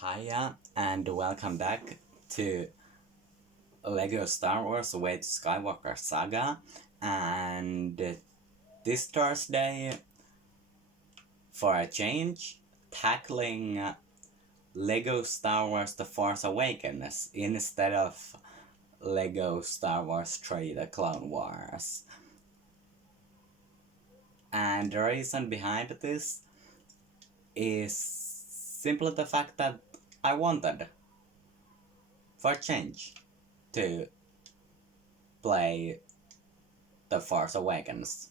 Hiya, and welcome back to Lego Star Wars with Skywalker Saga. And this Thursday, for a change, tackling Lego Star Wars The Force Awakens instead of Lego Star Wars 3 The Clone Wars. And the reason behind this is simply the fact that I wanted, for change, to play The Force Awakens.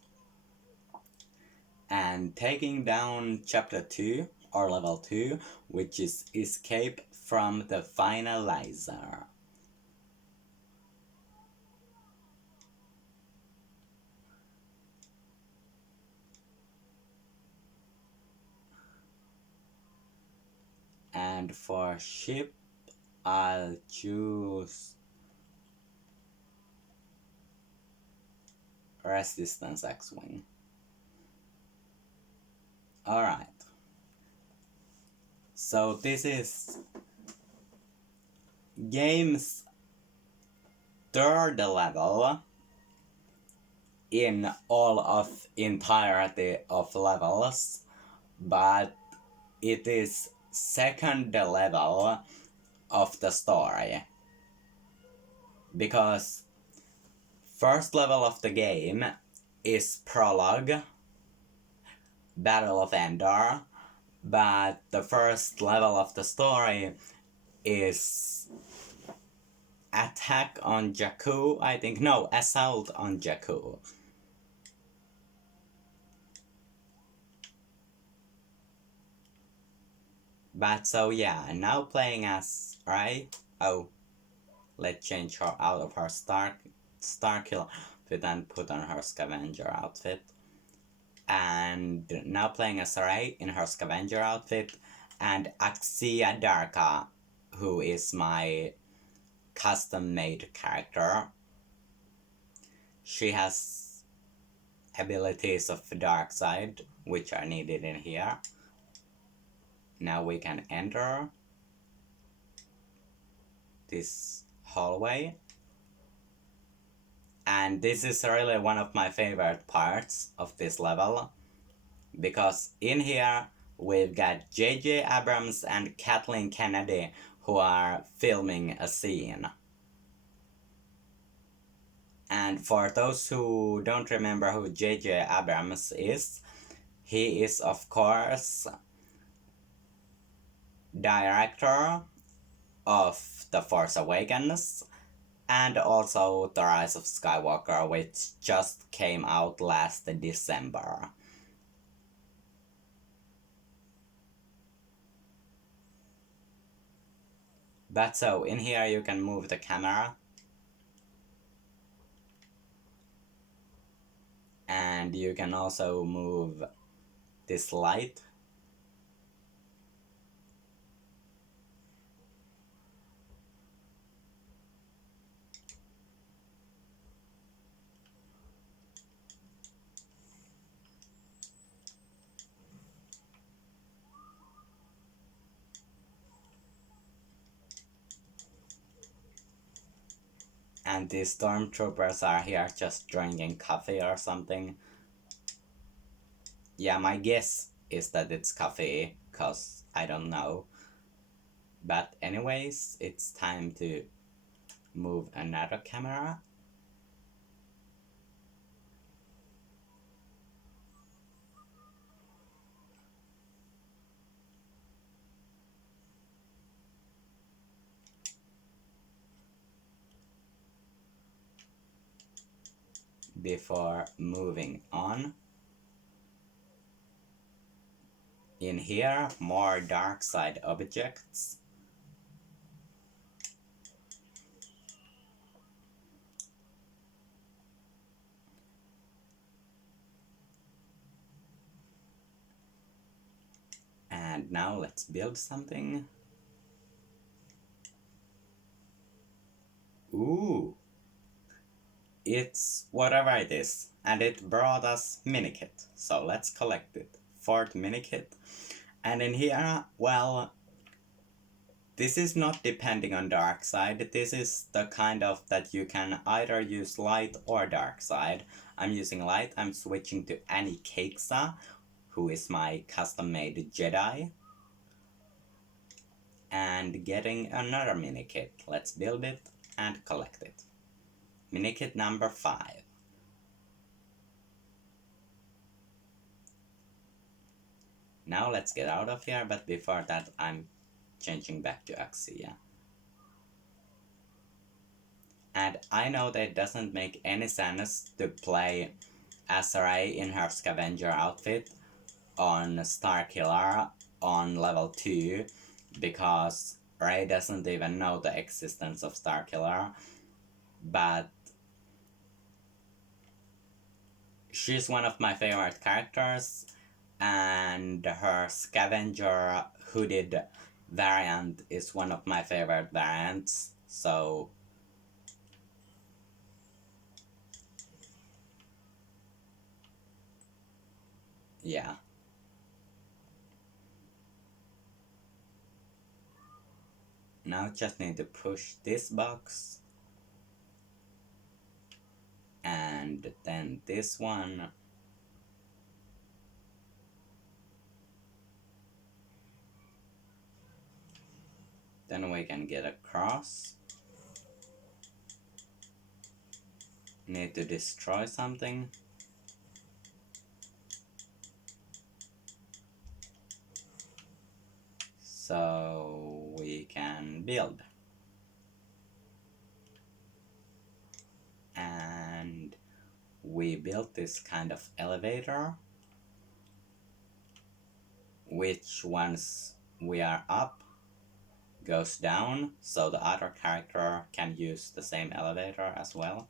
And taking down Chapter 2, or Level 2, which is Escape from the Finalizer. And for ship, I'll choose Resistance X-Wing. Alright. So this is game's third level in all of entirety of levels, but it is second level of the story, because first level of the game is Prologue, Battle of Endor, but the first level of the story is Attack on Jakku, I think. No, Assault on Jakku. But so yeah, now playing as Rai. Oh, let's change her out of her Starkiller outfit and put on her Scavenger outfit. And now playing as Rai in her Scavenger outfit, and Axia Darka, who is my custom-made character. She has abilities of the dark side, which are needed in here. Now we can enter this hallway. And this is really one of my favorite parts of this level, because in here we've got J.J. Abrams and Kathleen Kennedy who are filming a scene. And for those who don't remember who J.J. Abrams is, he is of course director of The Force Awakens and also The Rise of Skywalker, which just came out last December. But so, in here you can move the camera. And you can also move this light. And the Stormtroopers are here just drinking coffee or something. Yeah, my guess is that it's coffee, cause I don't know. But anyways, it's time to move another camera. Before moving on. In here, more dark side objects. And now let's build something. Ooh! It's whatever it is, and it brought us Minikit, so let's collect it. Fourth Minikit. And in here, well, This is not depending on dark side. This is the kind of that you can either use light or dark side. I'm using light. I'm switching to Anikeksa, who is my custom-made Jedi, and getting another Minikit. Let's build it and collect it. Minikit number 5. Now let's get out of here, but before that I'm changing back to Axia. And I know that it doesn't make any sense to play as Rey in her scavenger outfit on Starkiller on level 2, because Rey doesn't even know the existence of Starkiller, but she's one of my favorite characters, and her scavenger hooded variant is one of my favorite variants, so yeah. Now just need to push this box, and then this one, then we can get across. Need to destroy something. So we can build. And we built this kind of elevator, which once we are up goes down, so the other character can use the same elevator as well.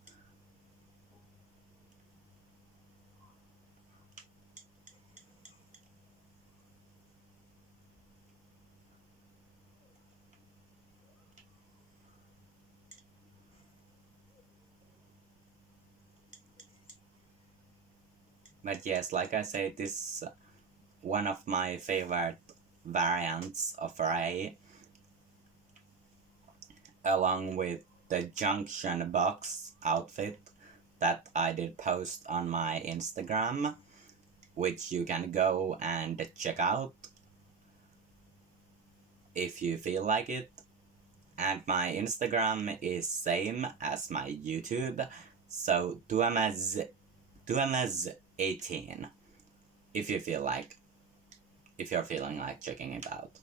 But yes, like I said, this is one of my favorite variants of Rey, along with the junction box outfit that I did post on my Instagram, which you can go and check out if you feel like it. And my Instagram is same as my YouTube, so Duamaz18 if you feel like, if you're feeling like checking it out.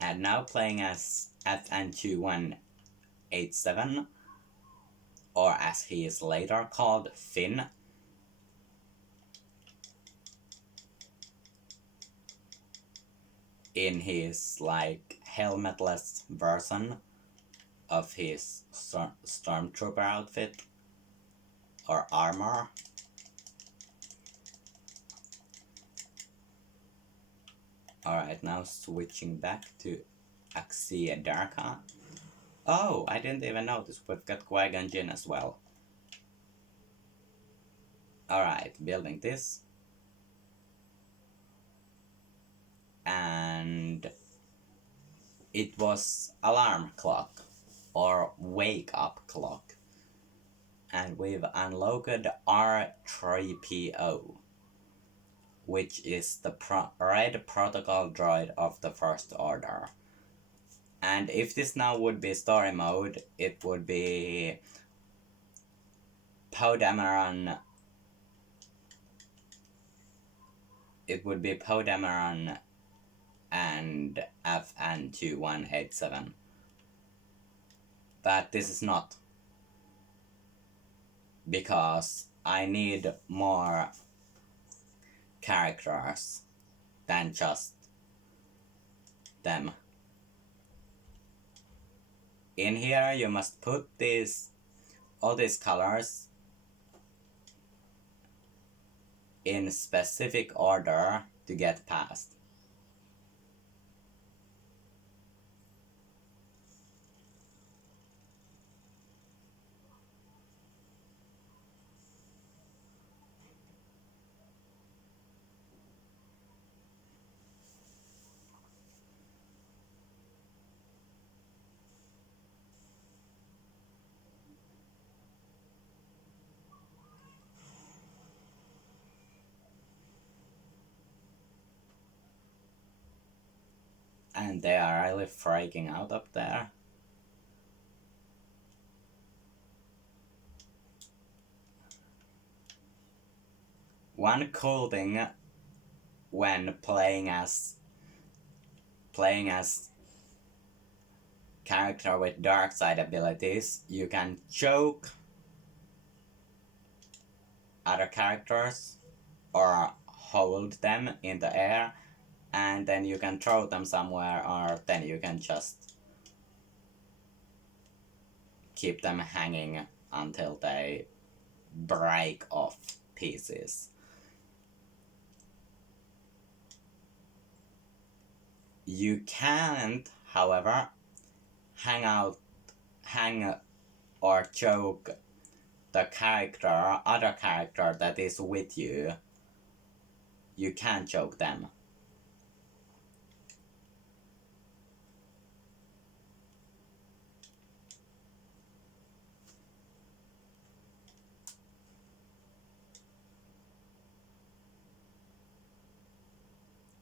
And now playing as FN2187, or as he is later called, Finn. In his like helmetless version of his Stormtrooper outfit or armor. Alright, now switching back to Axia Darka. Oh, I didn't even notice, we've got Qui-Gon Jinn as well. Alright, building this. And it was alarm clock or wake up clock. And we've unlocked R3PO, which is the red protocol droid of the First Order. And if this now would be story mode, it would be Poe Dameron. It would be Poe Dameron and FN2187. But this is not, because I need more characters than just them. In here you must put all these colors in specific order to get past. and they are really freaking out up there. One cool thing when playing as character with dark side abilities, you can choke other characters or hold them in the air, and then you can throw them somewhere, or then you can just keep them hanging until they break off pieces. You can't, however, hang or choke the other character that is with you. You can't choke them.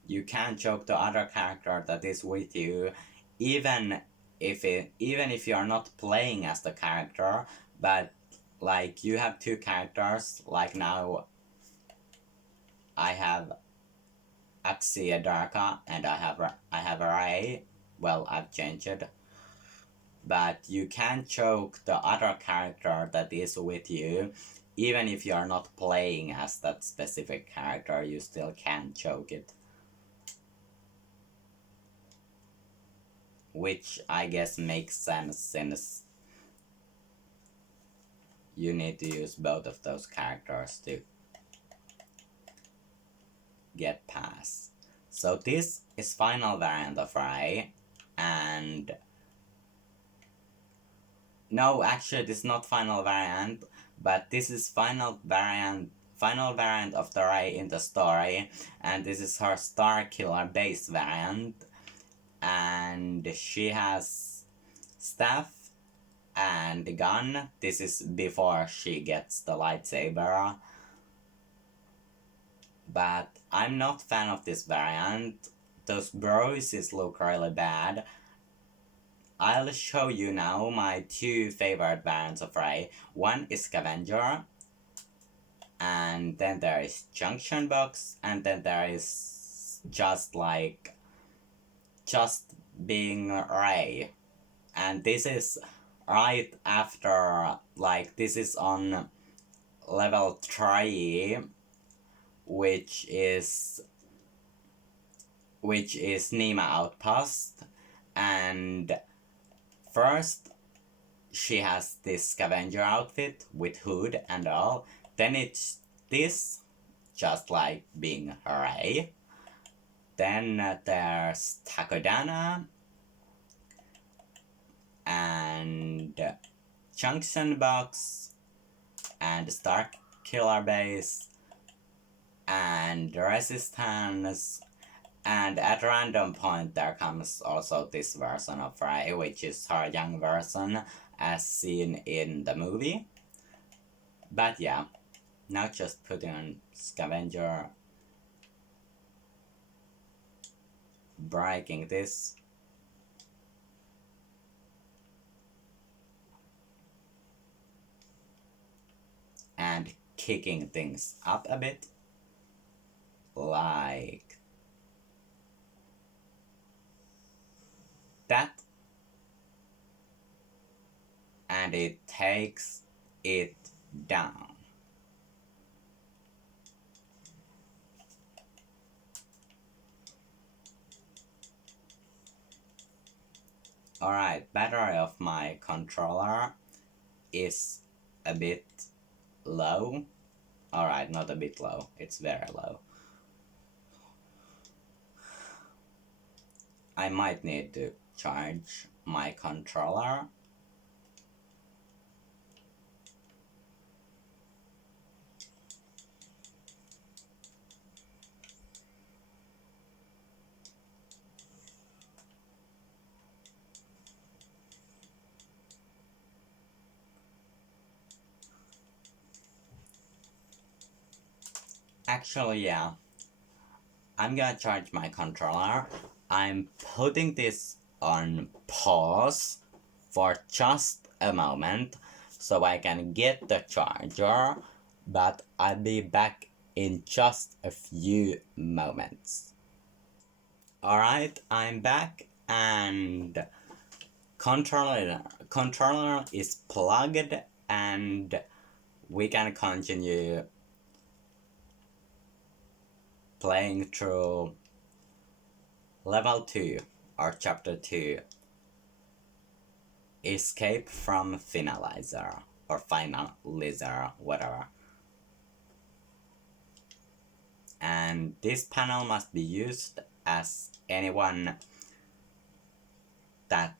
You can't choke the other character that is with you, even if you are not playing as the character, but like you have two characters, like now I have Axia Darka and I have Ray. Well, I've changed it. But you can choke the other character that is with you, even if you are not playing as that specific character, you still can choke it. Which I guess makes sense since you need to use both of those characters to get past. So this is final variant of Ray, and no, actually this is not final variant, but this is final variant of the Ray in the story, and this is her Star Killer base variant, and she has staff and the gun. This is before she gets the lightsaber, but I'm not fan of this variant. Those bruises look really bad. I'll show you now my two favorite variants of Ray. One is Scavenger, and then there is Junction Box, and then there is just being Ray. And this is right after, this is on level 3, which is Nima Outpost, and first she has this scavenger outfit with hood and all, then it's this, just like being Ray. Then there's Takodana and Junction Box and Star Killer Base and Resistance, and at random point there comes also this version of Ray, which is her young version as seen in the movie. But yeah, now just putting on Scavenger, breaking this, and kicking things up a bit, like that, and it takes it down. Alright, battery of my controller is a bit low. Alright, not a bit low, it's very low. I might need to charge my controller. Actually, yeah, I'm gonna charge my controller, I'm putting this on pause for just a moment so I can get the charger, but I'll be back in just a few moments. Alright, I'm back and controller is plugged and we can continue playing through level 2 or chapter 2, escape from finalizer or finalizer, whatever. And this panel must be used as anyone that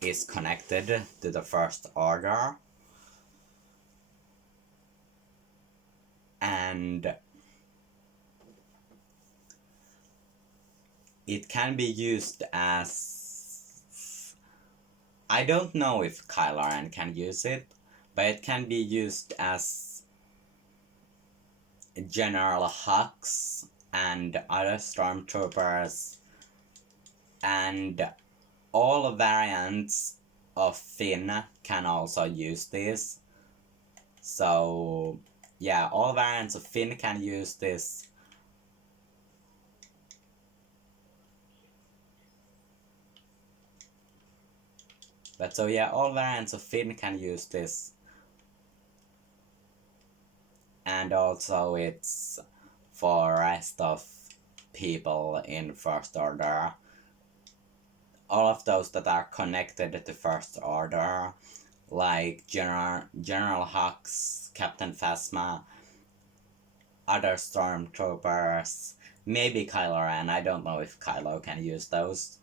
is connected to the First Order, and it can be used as, I don't know if Kylo Ren can use it, but it can be used as General Hux and other Stormtroopers, and all variants of Finn can also use this. So yeah, all variants of Finn can use this. But so yeah, all variants of Finn can use this. And also it's for rest of people in First Order. All of those that are connected to First Order, like General Hux, Captain Phasma, other Stormtroopers, maybe Kylo Ren. I don't know if Kylo can use those.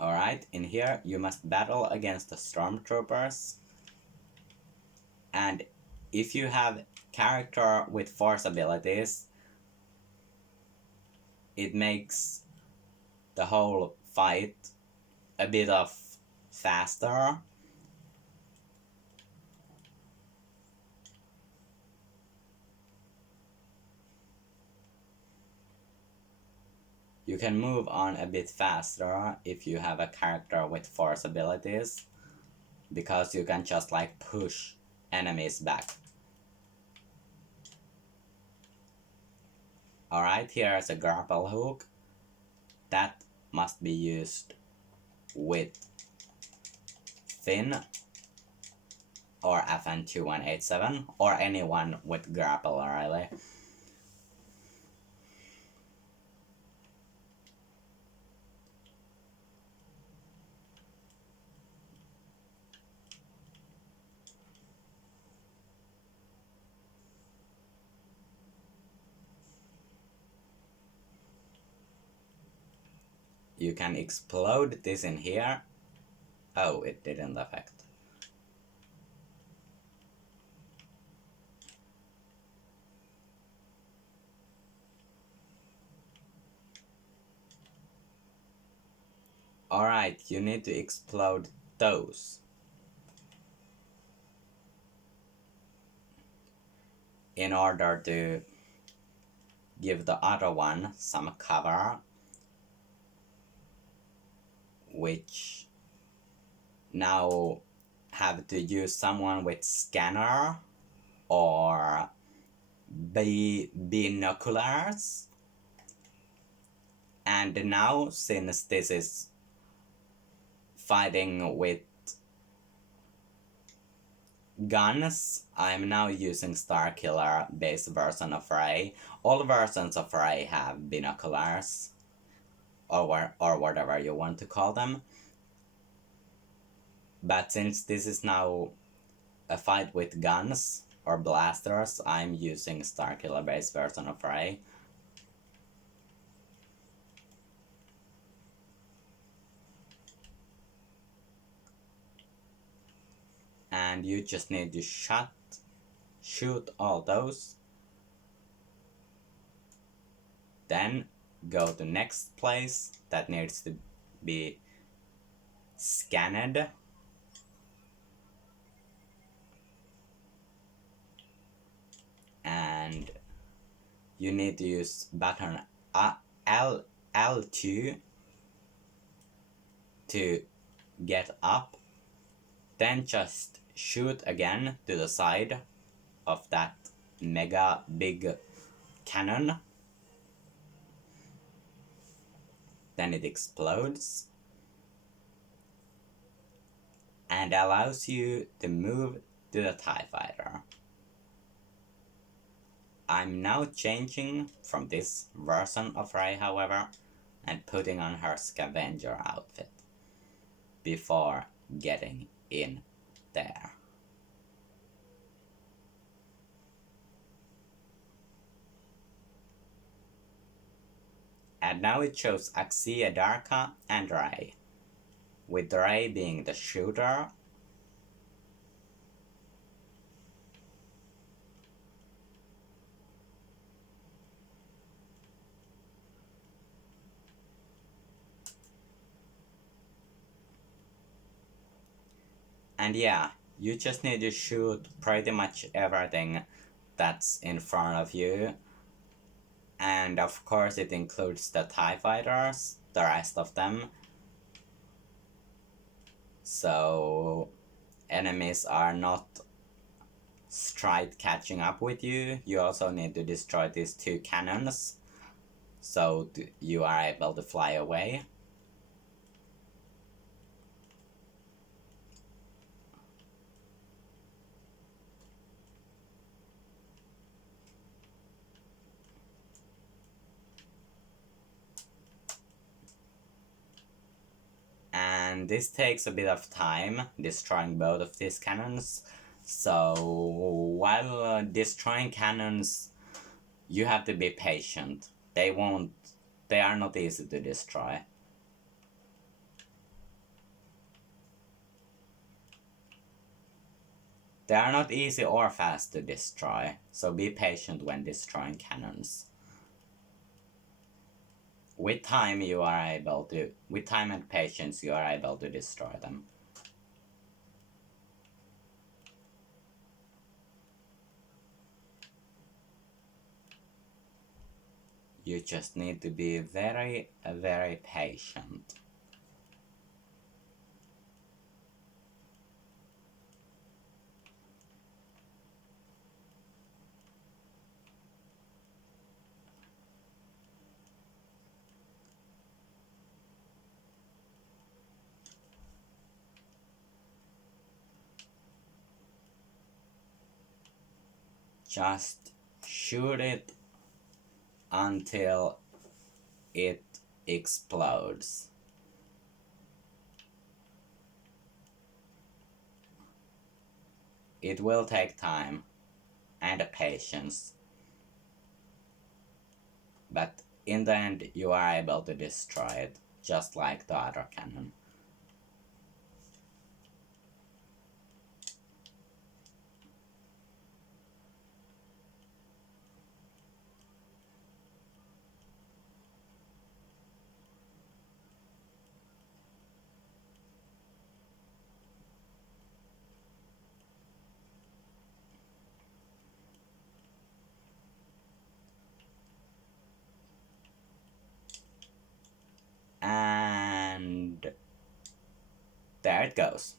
Alright, in here you must battle against the Stormtroopers. And if you have character with force abilities, it makes the whole fight a bit of faster. You can move on a bit faster if you have a character with force abilities, because you can just like push enemies back. Alright, here is a grapple hook. That must be used with Finn or FN2187 or anyone with grapple really. You can explode this in here. Oh, it didn't affect. Alright, you need to explode those in order to give the other one some cover, which now have to use someone with scanner or binoculars. And now, since this is fighting with guns, I'm now using Starkiller base version of Rey. All versions of Rey have binoculars, or whatever you want to call them. But since this is now a fight with guns or blasters, I'm using Starkiller base version of Rey. And you just need to shoot all those. Then go to next place that needs to be scanned. And you need to use button L2 to get up, then just shoot again to the side of that mega big cannon. Then it explodes and allows you to move to the TIE Fighter. I'm now changing from this version of Rey, however, and putting on her scavenger outfit before getting in there. And now it shows Axia Darka and Rey, with Rey being the shooter. And yeah, you just need to shoot pretty much everything that's in front of you. And of course it includes the TIE Fighters, the rest of them. So enemies are not straight catching up with you. You also need to destroy these two cannons so you are able to fly away. And this takes a bit of time, destroying both of these cannons. So while destroying cannons, you have to be patient. They are not easy to destroy. They are not easy or fast to destroy, so be patient when destroying cannons. With time and patience, you are able to destroy them. You just need to be very, very patient. Just shoot it until it explodes. It will take time and patience, but in the end you are able to destroy it, just like the other cannon. And there it goes.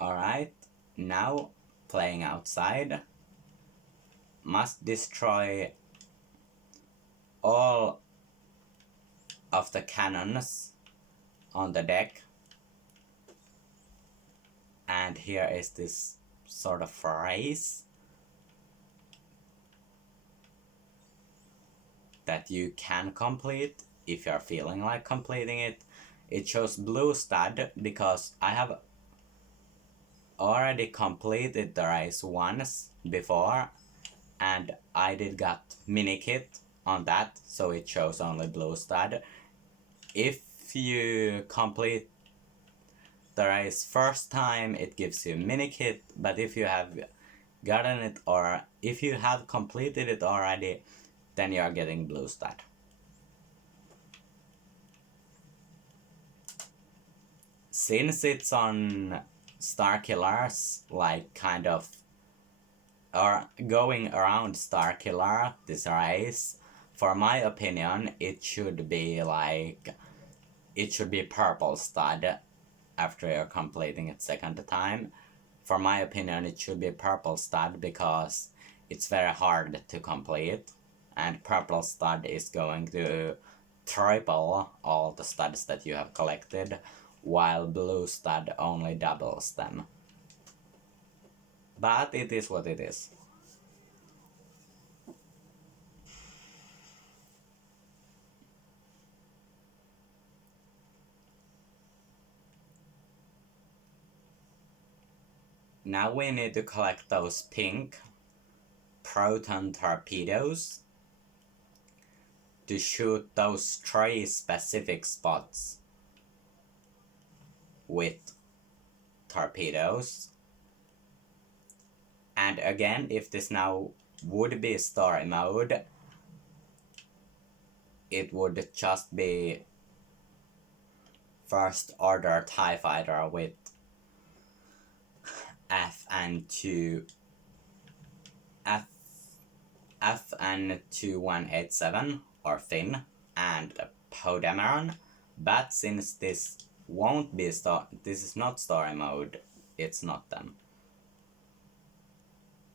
Alright, now playing outside. Must destroy all of the cannons on the deck. And here is this sort of race that you can complete if you're feeling like completing it. It shows blue stud because I have already completed the race once before and I did got Minikit on that, so it shows only blue stud. If you complete the race first time, it gives you Minikit, but if you have gotten it or if you have completed it already, then you are getting blue stat. Since it's on Starkillers, like kind of, or going around Starkiller, this race, for my opinion, it should be like, it should be purple stud after you're completing it second time. For my opinion, it should be purple stud because it's very hard to complete, and purple stud is going to triple all the studs that you have collected, while blue stud only doubles them. But it is what it is. Now we need to collect those pink proton torpedoes to shoot those 3 specific spots with torpedoes. And again, if this now would be story mode, it would just be first order TIE fighter with F and 2187 or Finn and Podemeron, but since this won't be this is not story mode, it's not them.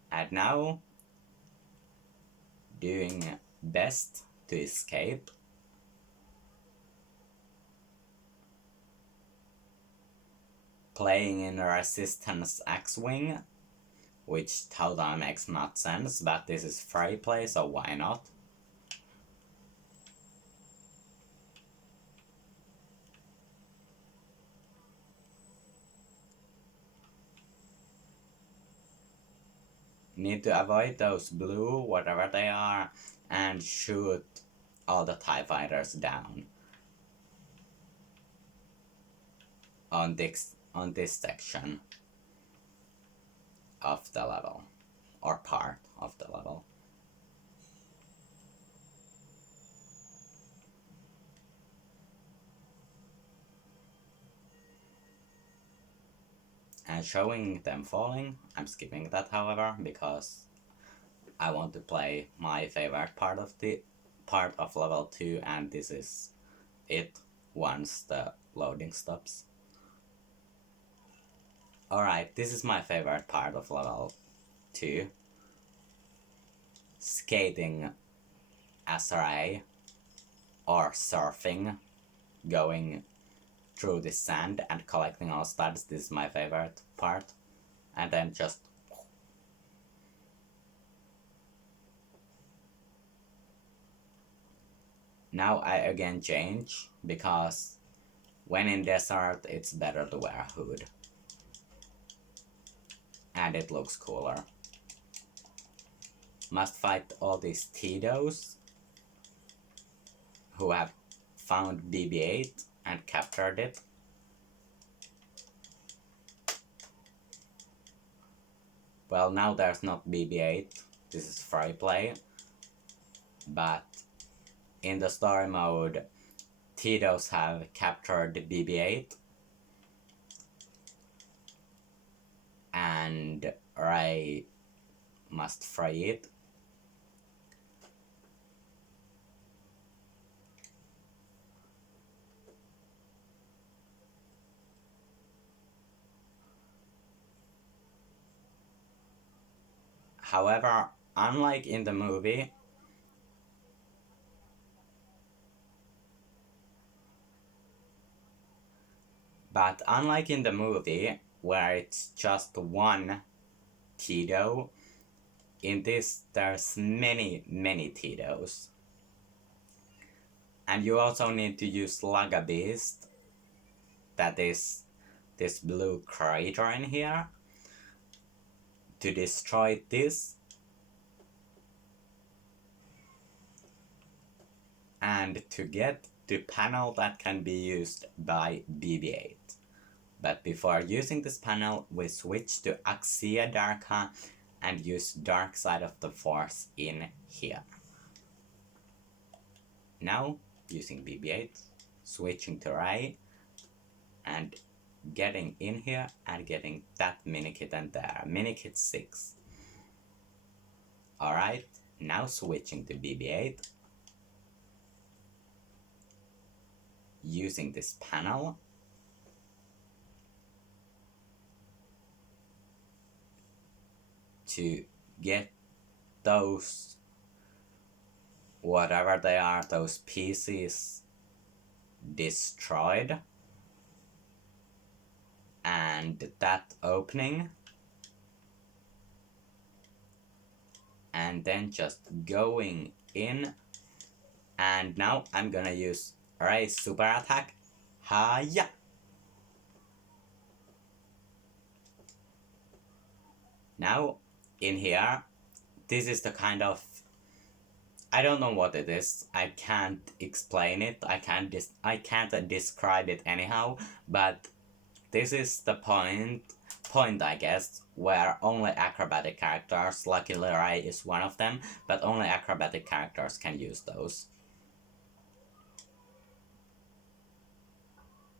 And now, doing best to escape. Playing in Resistance X-Wing, which totally makes not sense, but this is free play, so why not? Need to avoid those blue, whatever they are, and shoot all the TIE fighters down on this section of the level, or part of the level. And showing them falling, I'm skipping that, however, because I want to play my favorite part of level 2, and this is it once the loading stops. Alright, this is my favorite part of level 2. Skating SRA or surfing, going through the sand and collecting all studs. This is my favorite part. And then just now I again change, because when in desert it's better to wear a hood. And it looks cooler. Must fight all these Tidos who have found bb8 and captured it. Well, now there's not bb8, this is free play, but in the story mode, Tidos have captured bb8, and Ray must free it. However, unlike in the movie, where it's just one Tido, in this there's many Tidos. And you also need to use Laga Beast, that is this blue crater in here, to destroy this. And to get the panel that can be used by bb8. But before using this panel, we switch to Axia Darka and use Dark Side of the Force in here. Now, using bb8, switching to Ray, and getting in here and getting that Minikit in there, Minikit 6. Alright, now switching to bb8, using this panel, to get those, whatever they are, those pieces destroyed, and that opening, and then just going in, and now I'm gonna use Ray's super attack, Hiya! Now, in here, this is the kind of, I don't know what it is, I can't explain it, I can't describe it anyhow, but this is the point I guess, where only acrobatic characters, luckily Ray is one of them, but only acrobatic characters can use those.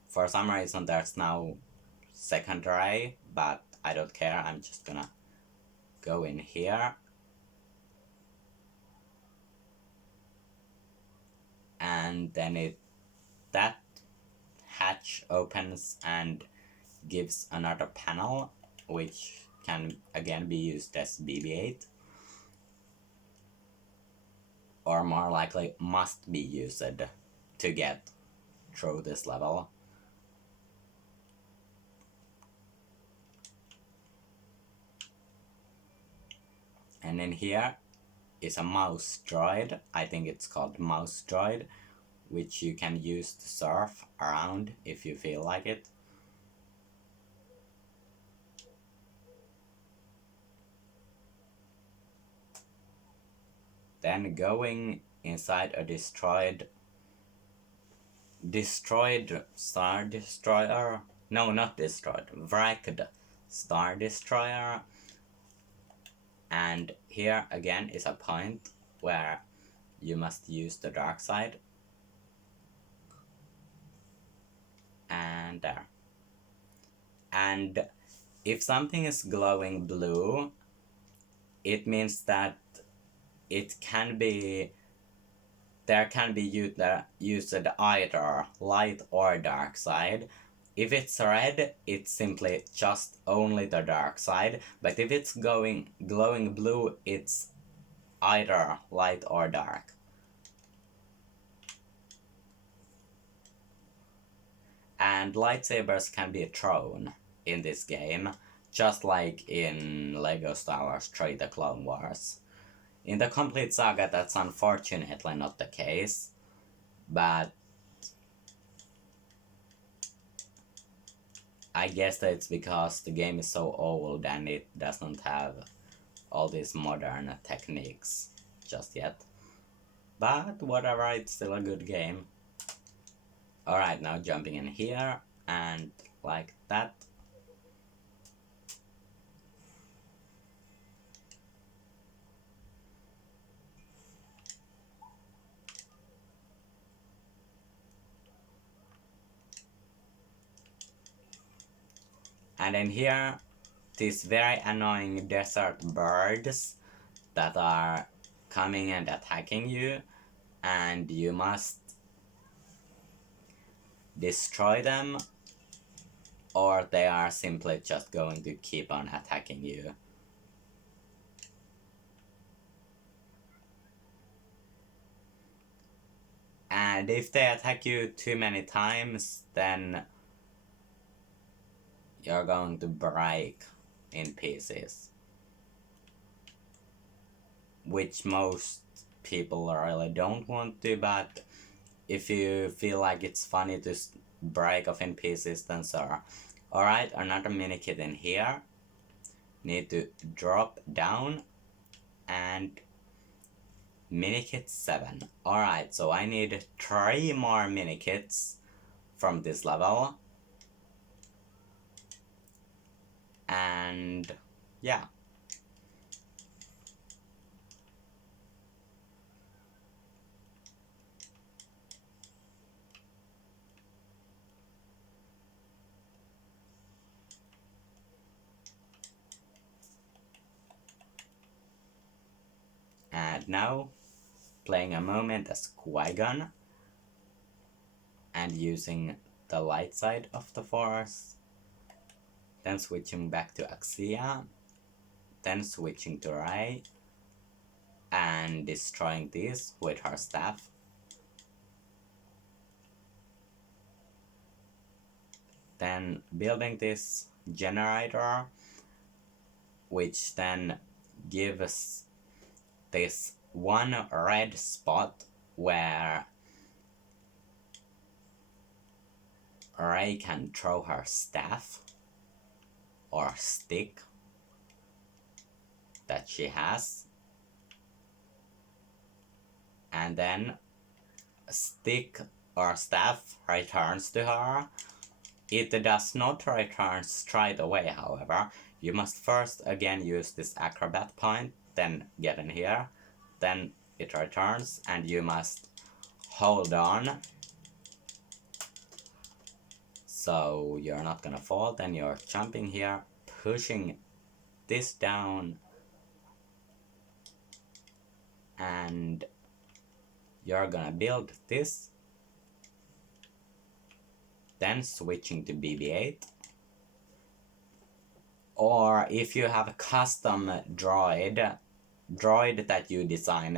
For some reason there's no second Ray, but I don't care, I'm just gonna go in here. And then that hatch opens and gives another panel, which can again be used as bb8, or more likely must be used to get through this level. And in here is a mouse droid, I think it's called mouse droid, which you can use to surf around if you feel like it. Then going inside a destroyed Star Destroyer, no, not destroyed, wrecked Star Destroyer. And here again is a point where you must use the dark side. And there. And if something is glowing blue, it means that it can be, there can be used either light or dark side. If it's red, it's simply just only the dark side, but if it's glowing blue, it's either light or dark. And lightsabers can be thrown in this game, just like in LEGO Star Wars 3 The Clone Wars. In the complete saga, that's unfortunately not the case, but I guess that it's because the game is so old and it doesn't have all these modern techniques just yet. But whatever, it's still a good game. Alright, now jumping in here, and like that. And in here, these very annoying desert birds that are coming and attacking you, and you must destroy them, or they are simply just going to keep on attacking you. And if they attack you too many times, then you're going to break in pieces, which most people really don't want to, but if you feel like it's funny to break off in pieces, then sure. Alright, another Minikit in here. Need to drop down, and Minikit 7. Alright, so I need 3 more Minikits from this level. And yeah. And now, playing a moment as Qui-Gon and using the light side of the Force, then switching back to Axia, then switching to Rey, and destroying this with her staff. Then building this generator, which then gives this one red spot where Rey can throw her staff or stick that she has, and then stick or staff returns to her. It does not return straight away, however. You must first again use this acrobat point, then get in here, then it returns, and you must hold on so you're not gonna fall. Then you're jumping here, pushing this down, and you're gonna build this, then switching to bb8. Or if you have a custom droid that you designed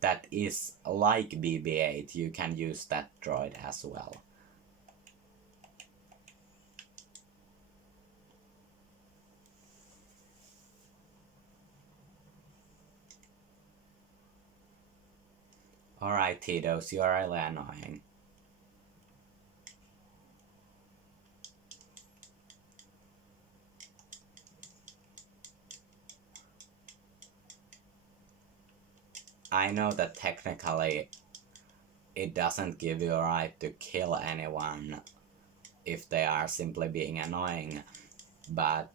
that is like bb8, you can use that droid as well. Alright, Tito's, you are really annoying. I know that technically it doesn't give you a right to kill anyone if they are simply being annoying, but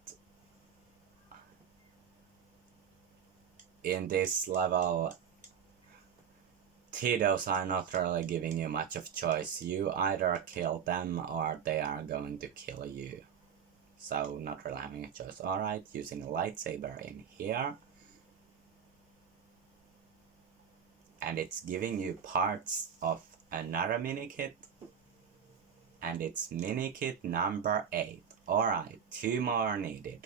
in this level, Tito's are not really giving you much of choice. You either kill them or they are going to kill you. So not really having a choice. Alright, using a lightsaber in here. And it's giving you parts of another Minikit. And it's Minikit number 8. Alright, 2 more needed.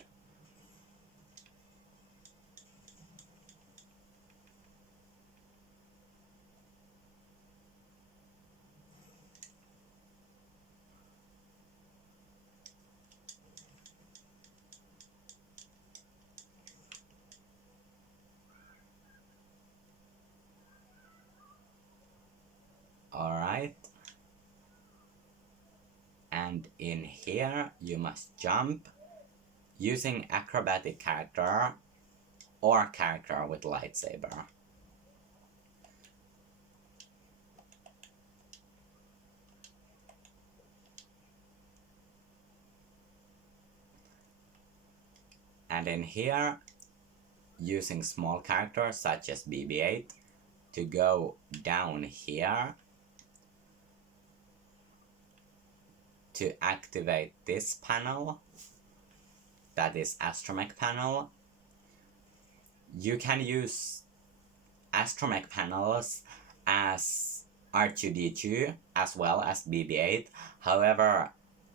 Alright. And in here you must jump using acrobatic character or character with lightsaber. And in here, using small characters such as bb8 to go down here to activate this panel, that is Astromech Panel. You can use Astromech Panels as R2D2 as well as bb8. However,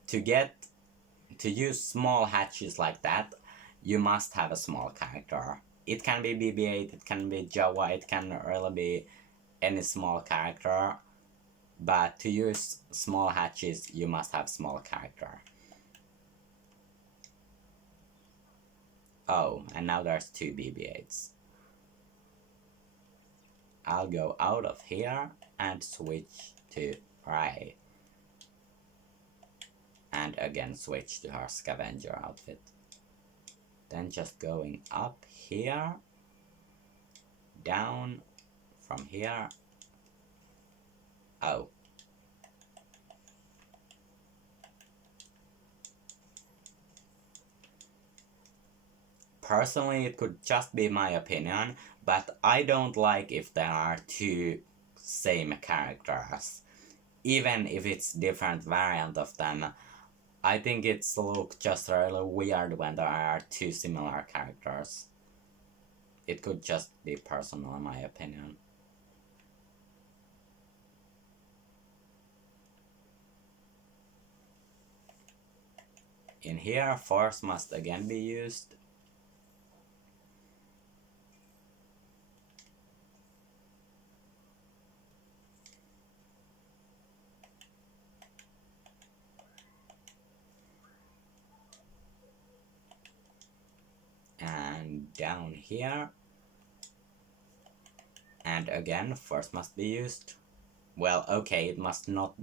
to use small hatches like that, you must have a small character. It can be bb8, it can be Jawa, it can really be any small character. But to use small hatches, you must have small character. Oh, and now there's 2 bb8s. I'll go out of here and switch to Rey. And again switch to her scavenger outfit. Then just going up here, down from here. Oh. personally, it could just be my opinion, but I don't like if there are two same characters. Even if it's different variant of them, I think it's look just really weird when there are two similar characters. It could just be personal in my opinion. In here, force must again be used. And down here, and again force must be used. Well, okay, it must not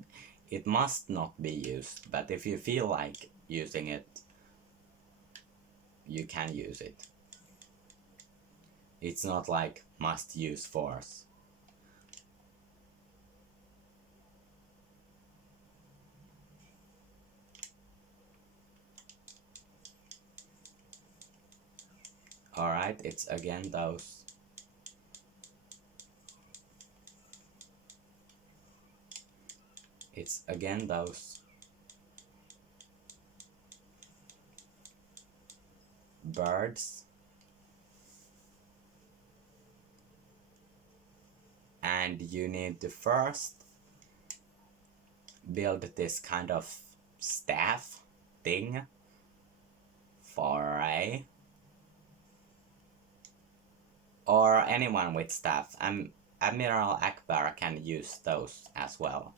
be used, but if you feel like using it, you can use it. It's not like must use force. Alright, it's again those. It's again those birds. And you need to first build this kind of staff thing for a, or anyone with staff. Admiral Akbar can use those as well.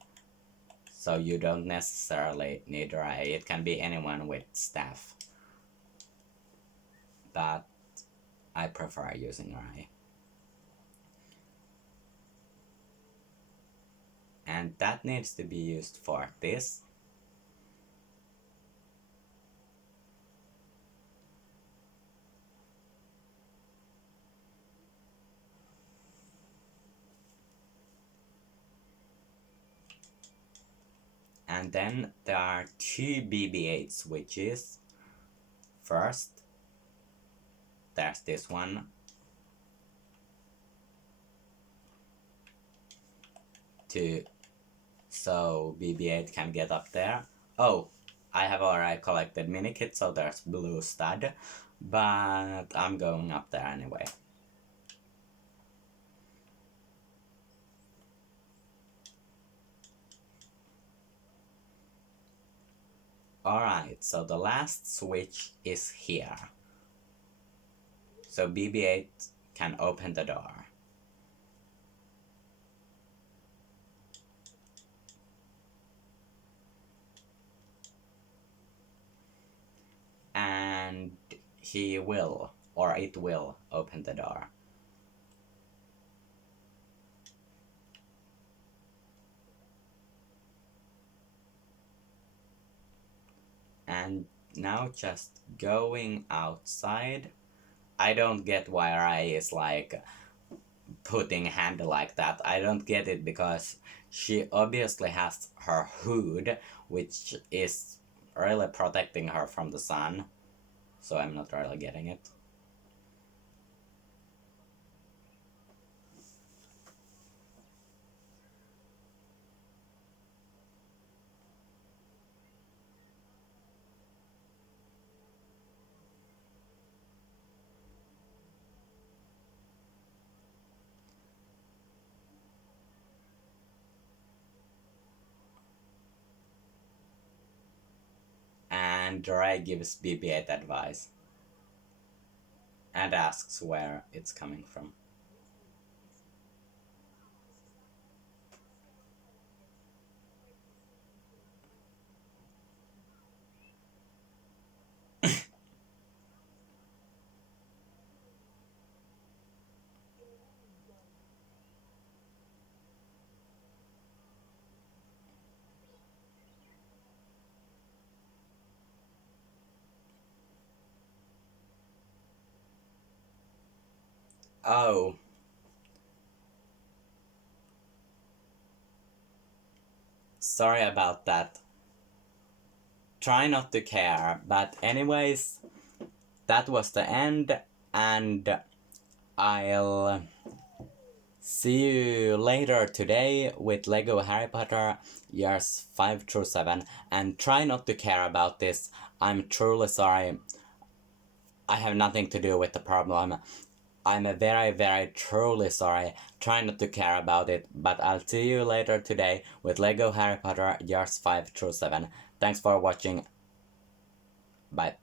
So you don't necessarily need Ray, it can be anyone with staff. But I prefer using Ray. And that needs to be used for this. And then there are two bb8 switches. First, there's this one. So bb8 can get up there. Oh, I have already collected Minikit, so there's blue stud. But I'm going up there anyway. Alright, so the last switch is here. So bb8 can open the door. And he will, or it will, open the door. And now just going outside. I don't get why Rai is like putting hand like that. I don't get it because she obviously has her hood, which is really protecting her from the sun. So I'm not really getting it. And Rai gives bb8 advice and asks where it's coming from. Oh. Sorry about that. Try not to care, but anyways, that was the end, and I'll see you later today with Lego Harry Potter years 5 through 7, and try not to care about this. I'm truly sorry. I have nothing to do with the problem. I'm very, very truly sorry. Try not to care about it, but I'll see you later today with Lego Harry Potter years 5 through 7. Thanks for watching. Bye.